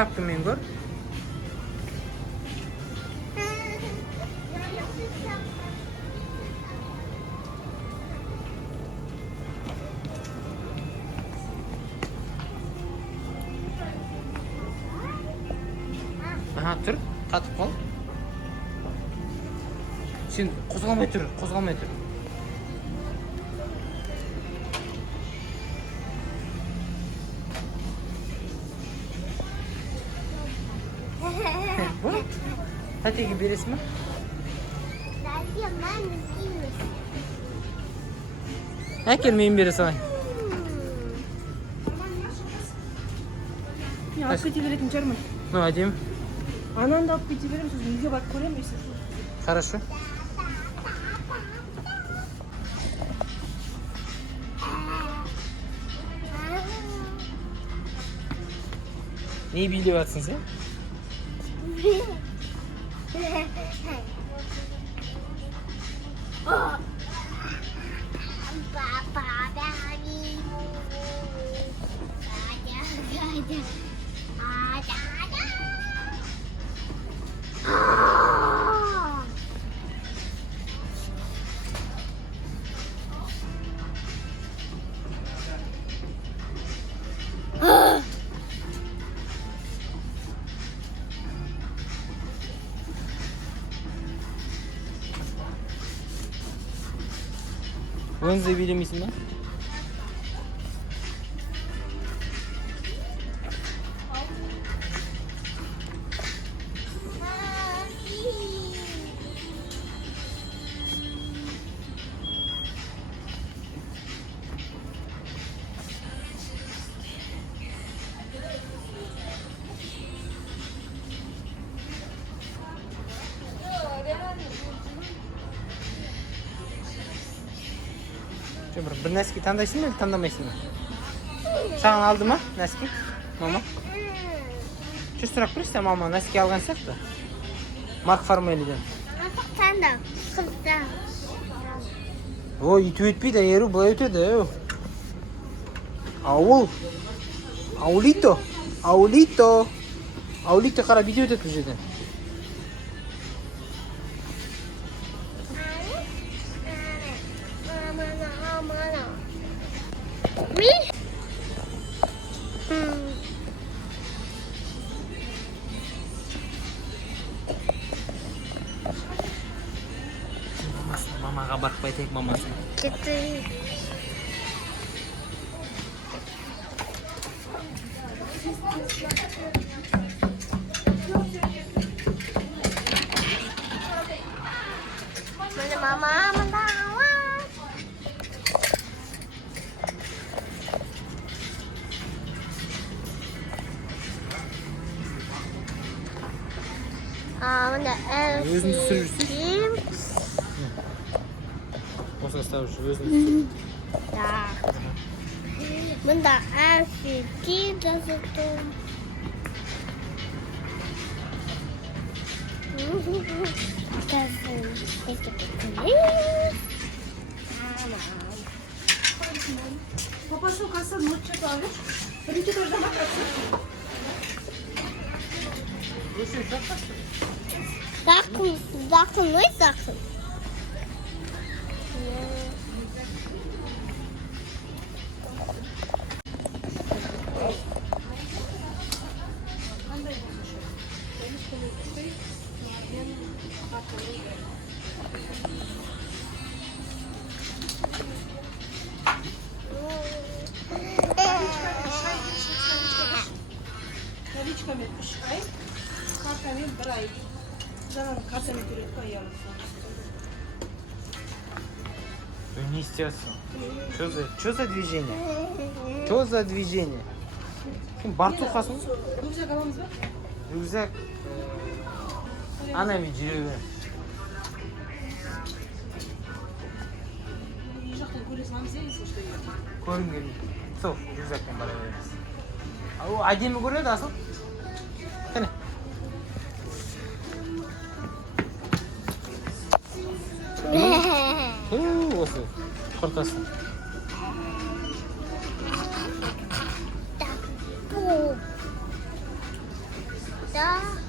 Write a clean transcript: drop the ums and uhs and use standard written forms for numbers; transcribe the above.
шапкамен көр. Aha, tur. Қатып қал. Сен қозғалмай тұр, қозғалмай тұр. Тәтеге бересің ба? Әкел, мен бере салайын. Мен алып кете беретін шығармын. Ну, әдемі. Ананы алып кете беремін, сосын үйге барып көремін. Хорошо. Не билеп жатсың сен? Өзіңді билемейсің ба? Bir нәски таңдайсың ба, әлде таңдамайсың ба? Саған алды ма нәски? Мама? Жүз сұрақ көрсетсе, мама нәски алған сияқты. Марк Формелиден. Таңда, қызда. Ой, үйтіп өтпейді, әйеру бұлай өтеді. Ауыл. Аулито. Аулито. Аулито қара бүйте өтеді бұл жерден. Мамаға барып қайтайық, мамасын. Кетті. Мама, мында ауа. Мында Өзіңді түсіріп жүрсің? Осыға ставып жүр, өзіңді түсіріп. Да. Мында әлфики жазылдым. Папасы касса нотчет алып, бірінші торжама касса. Закын, ой закын. Наличками 3 ай, картами 1 ай. Жаңағы картаны төлеп қоямыз. Ты не стесен. Что за движение? Что за движение? Сен бартухасың? Рюкзак аламыз ба? Рюкзак анамен жүре бер. Үй жақтан көресің, аламыз дейсің, что еді? Көргің келмейді. Сол, рюкзакпен бара береміз. О, әдемі көрінеді асыл. Қане. Осы қыртасың. Ya.